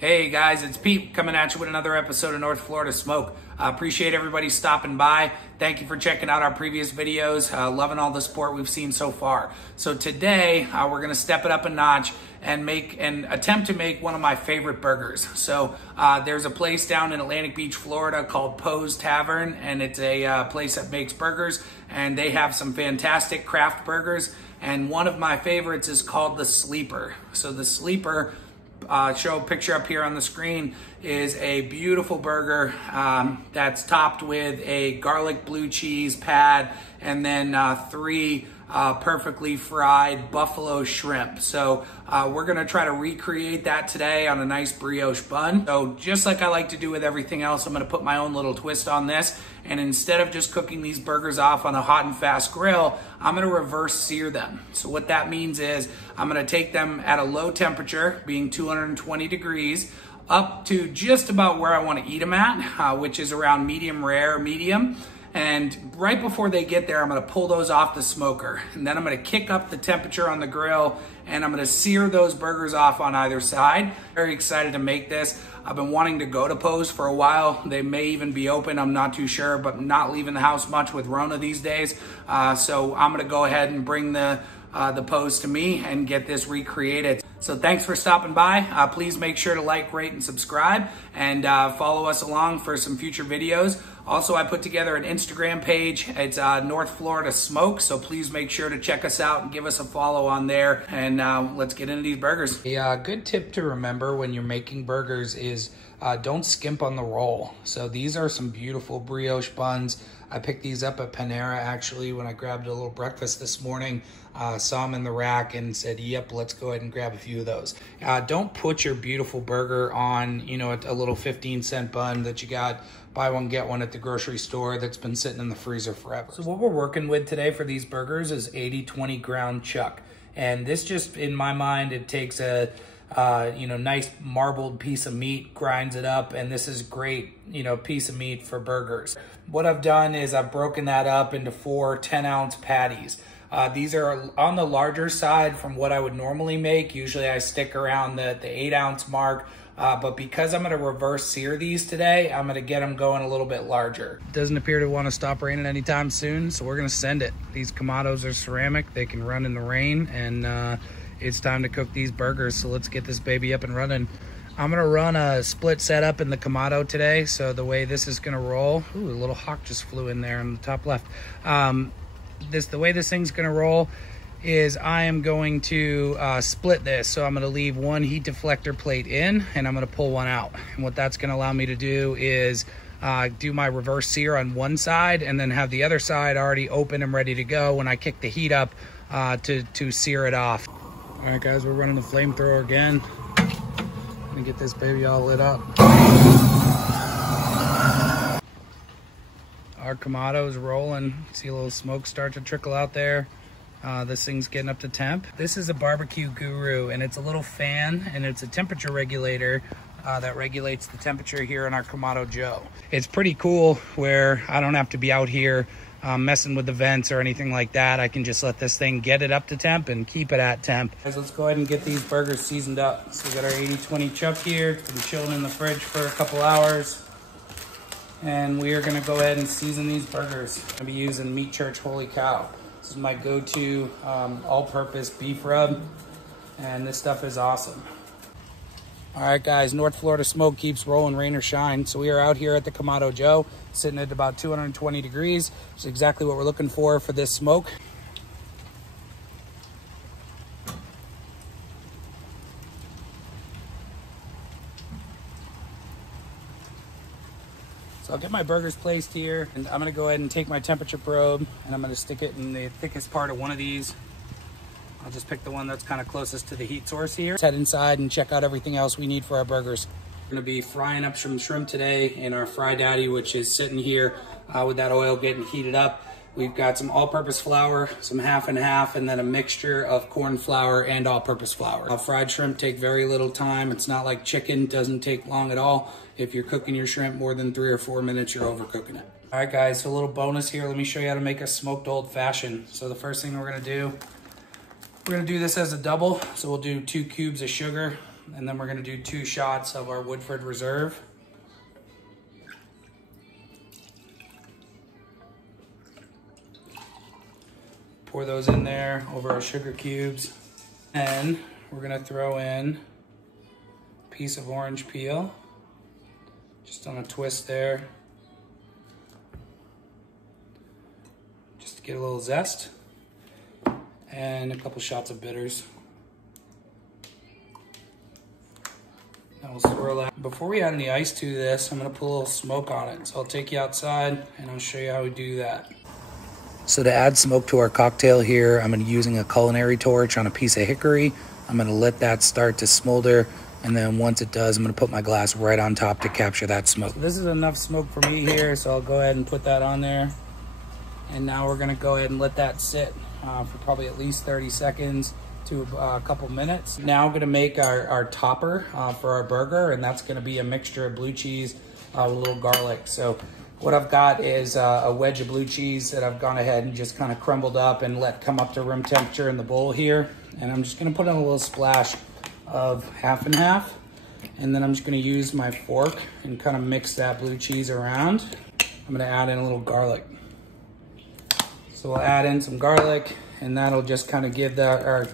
Hey guys, it's Pete coming at you with another episode of North Florida Smoke. Appreciate everybody stopping by. Thank you for checking out our previous videos. Loving all the support we've seen so far. So today we're gonna step it up a notch and attempt to make one of my favorite burgers. So there's a place down in Atlantic Beach, Florida called Poe's Tavern, and it's a place that makes burgers, and they have some fantastic craft burgers. And one of my favorites is called the Sleeper. So the Sleeper, show a picture up here on the screen, is a beautiful burger that's topped with a garlic blue cheese pad and then three perfectly fried buffalo shrimp. So we're gonna try to recreate that today on a nice brioche bun. So just like I like to do with everything else, I'm gonna put my own little twist on this. And instead of just cooking these burgers off on a hot and fast grill, I'm gonna reverse sear them. So what that means is I'm gonna take them at a low temperature, being 220 degrees, up to just about where I wanna eat them at, which is around medium rare, medium. And right before they get there, I'm gonna pull those off the smoker. And then I'm gonna kick up the temperature on the grill and I'm gonna sear those burgers off on either side. Very excited to make this. I've been wanting to go to Poe's for a while. They may even be open, I'm not too sure, but not leaving the house much with Rona these days. So I'm gonna go ahead and bring the Poe's to me and get this recreated. So thanks for stopping by. Please make sure to like, rate, and subscribe, and follow us along for some future videos. Also, I put together an Instagram page. It's North Florida Smoke, so please make sure to check us out and give us a follow on there. And let's get into these burgers. A good tip to remember when you're making burgers is don't skimp on the roll. So these are some beautiful brioche buns. I picked these up at Panera actually when I grabbed a little breakfast this morning. Saw them in the rack and said, yep, let's go ahead and grab a few of those. Don't put your beautiful burger on, a little 15-cent bun that you got buy one, get one at the grocery store that's been sitting in the freezer forever. So what we're working with today for these burgers is 80-20 ground chuck. And this just, in my mind, it takes a nice marbled piece of meat, grinds it up, and this is great, piece of meat for burgers. What I've done is I've broken that up into 4 10-ounce patties. These are on the larger side from what I would normally make. Usually I stick around the 8-ounce mark, but because I'm gonna reverse sear these today, I'm gonna get them going a little bit larger. Doesn't appear to wanna stop raining anytime soon, so we're gonna send it. These Kamados are ceramic, they can run in the rain, and it's time to cook these burgers, so let's get this baby up and running. I'm gonna run a split setup in the Kamado today, so the way this is gonna roll, ooh, a little hawk just flew in there on the top left. The way this thing's gonna roll is I am going to split this. So I'm gonna leave one heat deflector plate in and I'm gonna pull one out. And what that's gonna allow me to do is do my reverse sear on one side and then have the other side already open and ready to go when I kick the heat up to sear it off. All right guys, we're running the flamethrower again. Gonna get this baby all lit up. Our Kamado's rolling. See a little smoke start to trickle out there. This thing's getting up to temp. This is a Barbecue Guru, and it's a little fan, and it's a temperature regulator that regulates the temperature here in our Kamado Joe. It's pretty cool where I don't have to be out here messing with the vents or anything like that. I can just let this thing get it up to temp and keep it at temp. Guys, let's go ahead and get these burgers seasoned up. So we got our 80-20 chuck here. It's been chilling in the fridge for a couple hours. And we are gonna go ahead and season these burgers. I'm gonna be using Meat Church Holy Cow. This is my go-to all-purpose beef rub, and this stuff is awesome. All right, guys, North Florida Smoke keeps rolling, rain or shine. So we are out here at the Kamado Joe, sitting at about 220 degrees. It's exactly what we're looking for this smoke. So I'll get my burgers placed here, and I'm gonna go ahead and take my temperature probe, and I'm gonna stick it in the thickest part of one of these. I'll just pick the one that's kind of closest to the heat source here. Let's head inside and check out everything else we need for our burgers. We're gonna be frying up some shrimp today in our Fry Daddy, which is sitting here with that oil getting heated up. We've got some all-purpose flour, some half and half, and then a mixture of corn flour and all-purpose flour. Fried shrimp take very little time. It's not like chicken, doesn't take long at all. If you're cooking your shrimp more than 3 or 4 minutes, you're overcooking it. All right, guys, so a little bonus here. Let me show you how to make a smoked old-fashioned. So the first thing we're gonna do this as a double. So we'll do 2 cubes of sugar, and then we're gonna do 2 shots of our Woodford Reserve. Pour those in there over our sugar cubes. And we're gonna throw in a piece of orange peel, just on a twist there, just to get a little zest, and a couple shots of bitters. Now we'll swirl that. Before we add any ice to this, I'm gonna put a little smoke on it. So I'll take you outside and I'll show you how we do that. So to add smoke to our cocktail here, I'm using a culinary torch on a piece of hickory. I'm gonna let that start to smolder, and then once it does, I'm gonna put my glass right on top to capture that smoke. So this is enough smoke for me here, so I'll go ahead and put that on there. And now we're gonna go ahead and let that sit for probably at least 30 seconds to a couple minutes. Now I'm gonna make our topper for our burger, and that's gonna be a mixture of blue cheese with a little garlic. So what I've got is a wedge of blue cheese that I've gone ahead and just kind of crumbled up and let come up to room temperature in the bowl here. And I'm just gonna put in a little splash of half and half. And then I'm just gonna use my fork and kind of mix that blue cheese around. I'm gonna add in a little garlic. So we'll add in some garlic, and that'll just kind of give our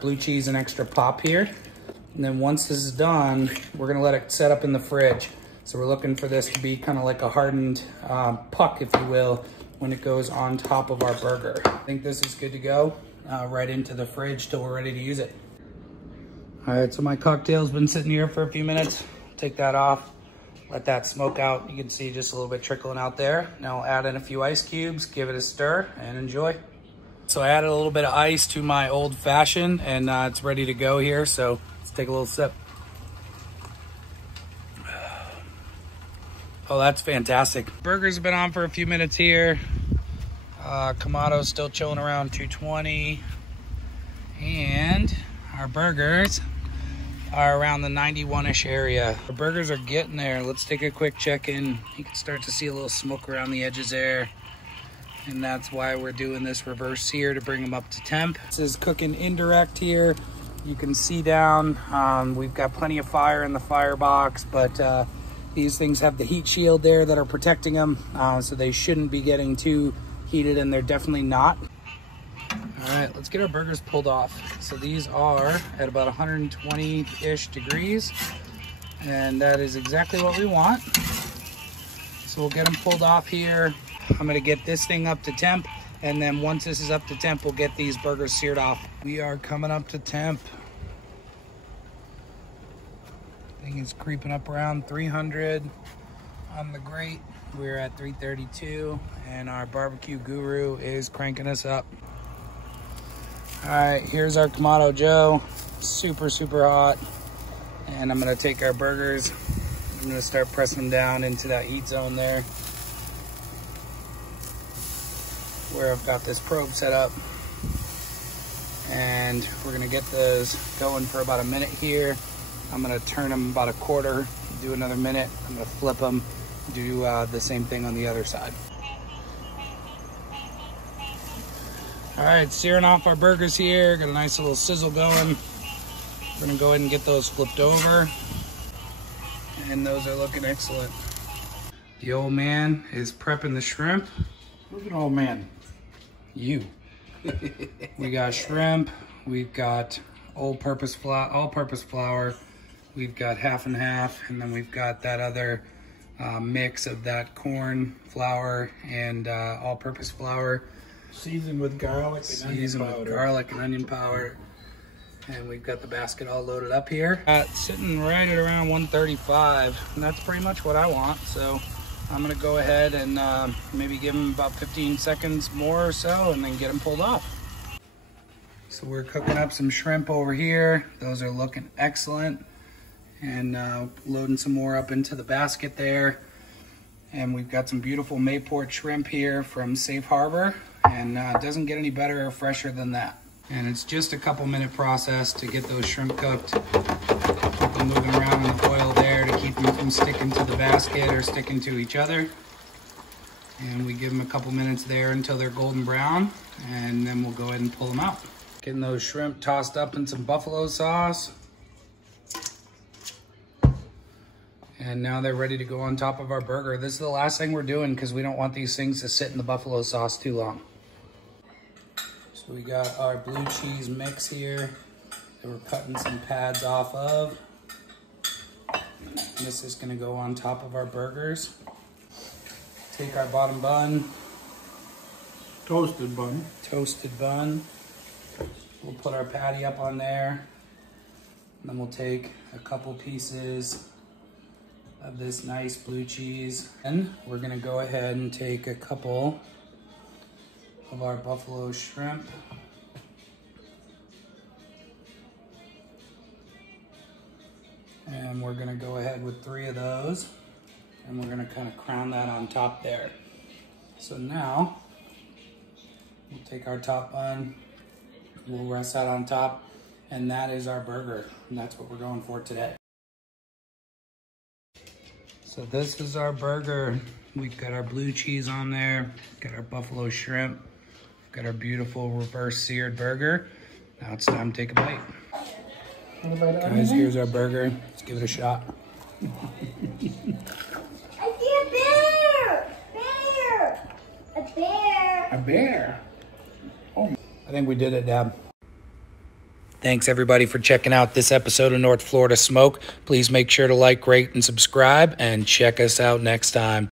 blue cheese an extra pop here. And then once this is done, we're gonna let it set up in the fridge. So we're looking for this to be kind of like a hardened puck, if you will, when it goes on top of our burger. I think this is good to go right into the fridge till we're ready to use it. All right, so my cocktail's been sitting here for a few minutes. Take that off, let that smoke out. You can see just a little bit trickling out there. Now I'll add in a few ice cubes, give it a stir, and enjoy. So I added a little bit of ice to my old fashioned, and it's ready to go here. So let's take a little sip. Oh, that's fantastic. Burgers have been on for a few minutes here. Kamato's still chilling around 220. And our burgers are around the 91-ish area. Our burgers are getting there. Let's take a quick check-in. You can start to see a little smoke around the edges there. And that's why we're doing this reverse sear, to bring them up to temp. This is cooking indirect here. You can see down. We've got plenty of fire in the firebox, but these things have the heat shield there that are protecting them, so they shouldn't be getting too heated, and they're definitely not. All right, let's get our burgers pulled off. So these are at about 120-ish degrees, and that is exactly what we want. So we'll get them pulled off here. I'm gonna get this thing up to temp, and then once this is up to temp, we'll get these burgers seared off. We are coming up to temp. Thing is creeping up around 300 on the grate. We're at 332, and our barbecue guru is cranking us up. All right, here's our Kamado Joe. Super, super hot. And I'm gonna take our burgers. I'm gonna start pressing them down into that heat zone there, where I've got this probe set up. And we're gonna get those going for about a minute here. I'm gonna turn them about a quarter, do another minute. I'm gonna flip them, do the same thing on the other side. All right, searing off our burgers here. Got a nice little sizzle going. We're gonna go ahead and get those flipped over. And those are looking excellent. The old man is prepping the shrimp. Who's an old man? You. We got shrimp, we've got all-purpose flour, we've got half and half, and then we've got that other mix of that corn flour and all-purpose flour. Seasoned with garlic and onion powder. And we've got the basket all loaded up here. Sitting right at around 135, and that's pretty much what I want. So I'm gonna go ahead and maybe give them about 15 seconds more or so, and then get them pulled off. So we're cooking up some shrimp over here. Those are looking excellent. And loading some more up into the basket there. And we've got some beautiful Mayport shrimp here from Safe Harbor. And it doesn't get any better or fresher than that. And it's just a couple minute process to get those shrimp cooked. Keep them moving around in the foil there to keep them from sticking to the basket or sticking to each other. And we give them a couple minutes there until they're golden brown, and then we'll go ahead and pull them out. Getting those shrimp tossed up in some buffalo sauce. And now they're ready to go on top of our burger. This is the last thing we're doing because we don't want these things to sit in the buffalo sauce too long. So we got our blue cheese mix here that we're cutting some pads off of. And this is gonna go on top of our burgers. Take our bottom bun. Toasted bun. Toasted bun. We'll put our patty up on there. And then we'll take a couple pieces of this nice blue cheese. And we're gonna go ahead and take a couple of our buffalo shrimp. And we're gonna go ahead with 3 of those. And we're gonna kind of crown that on top there. So now, we'll take our top bun, we'll rest that on top, and that is our burger. And that's what we're going for today. So this is our burger. We've got our blue cheese on there, got our buffalo shrimp, got our beautiful reverse seared burger. Now it's time to take a bite. Guys, here's our burger. Let's give it a shot. I see a bear! Bear! A bear! A bear? I think we did it, Dad. Thanks, everybody, for checking out this episode of North Florida Smoke. Please make sure to like, rate, and subscribe, and check us out next time.